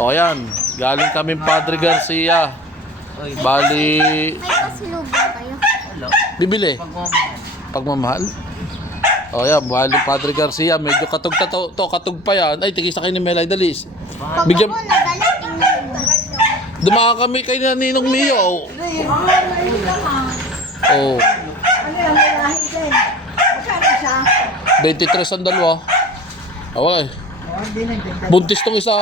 O yan, galing kami Padre Garcia. Bali, May pasalubong kayo. bibili. Pagmamahal. O yan, bali Padre Garcia. Medyo katog to, katog pa yan. Ay, tigis sa kayo ni Melay Dalis. Pag Bigyan, ako nadala, tingnan mo. dumaan kami kay Ninong Mio. Oh, Ano yung lahi din? Magkano siya? 23 ang dalawa. Wala eh. Hindi nagdagdag. Buntis tong isa.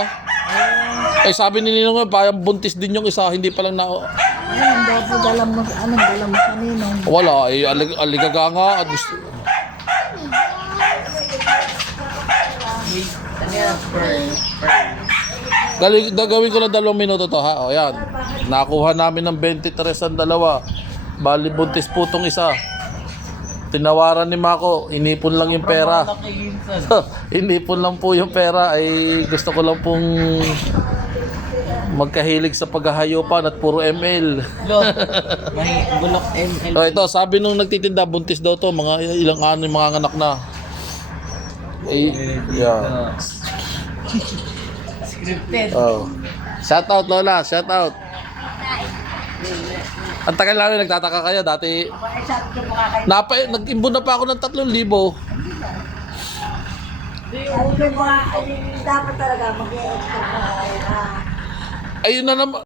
Eh sabi ni Ninong nga, parang buntis din yung isa, hindi pa lang na... Anong dala mo sa ninong? Wala, eh, aligaga nga at gusto... Gagawin ko lang 2 minuto to ha. O yan. Nakuha namin ng 23 ang dalawa. Bali buntis po tong isa. Tinawaran ni Mako, inipon lang yung pera. Inipon lang po yung pera. Ay gusto ko lang pong magkahilig sa paghahayupan at puro ML. May bulok ML. So ito, sabi nung nagtitinda, buntis daw to, mga ilang ano yung mga anak na. Eh, yeah. Scripted. Oh. Shout out Lola, shout out. Ang tagal namin nagtataka kayo dati. Nag-imbon na pa ako ng 3,000. Dapat talaga mag-i-extra na. Ayun na naman.